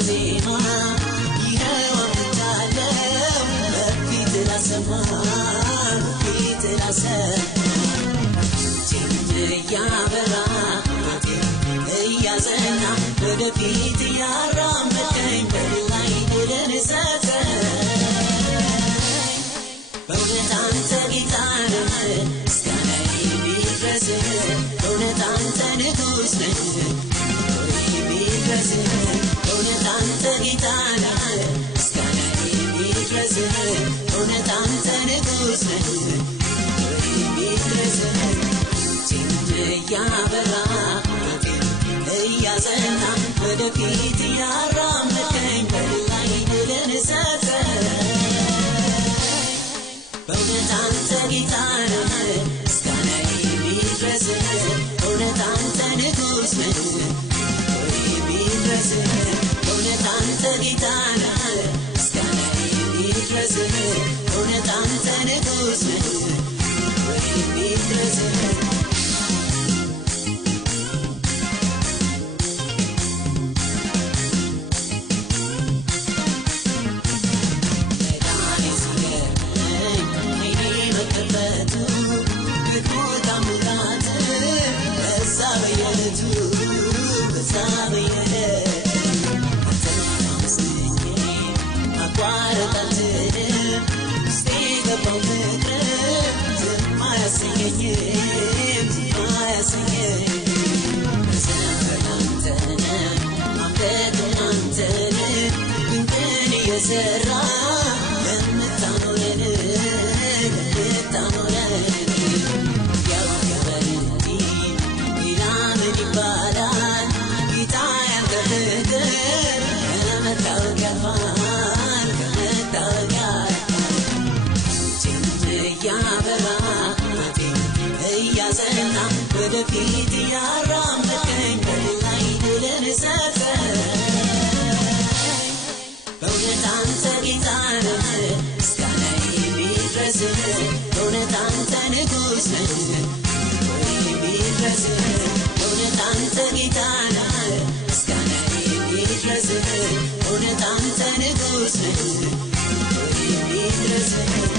ዜማ ይኸው አምጣለው በፊት ላሰማ ፊት ላሰማ ያበራ እያዘና ወደፊት ያራመደኝ በላይ ድልን ሰጠ በእውነት አንተ ጌታ ነህ ምስጋናዬ ይድረስህ በእውነት አንተ ንጉሥ ነህ ይድረስህ በእውነት አንተ ጌታ ነህ ምስጋናዬ ይድረስህ በእውነት አንተ ንጉሥ ነህ ይድረስህ ያበራ እያዘና ወደፊት ያራመደኝ በላይ ድልን ሰጠ በእውነት አንተ ጌታ ነህ ምስጋናዬ ይድረስህ በእውነት አንተ ንጉሥ ነህ ይድረስህ በእውነት አንተ ጌታ ነህ ምስጋናዬ ይድረስህ በእውነት አንተ ንጉሥ ነህ ይድረስህ የሰራ ለምታኖረን ያው ገበንቲ ሌላ ምን ይባላል ጌታ ያንተ ከመታወቅ ያልፋል ከመታወቅ ያበራ እያዘና ወደፊት ያራመደኝ በላይ ድልን ሰጠ በእውነት አንተ ጌታ ነህ ምስጋናዬ ይድረስህ በእውነት አንተ ንጉሥ ነህ ይድረስህ በእውነት አንተ ጌታ ነህ ምስጋናዬ ይድረስህ በእውነት አንተ ንጉሥ ነህ ይድረስህ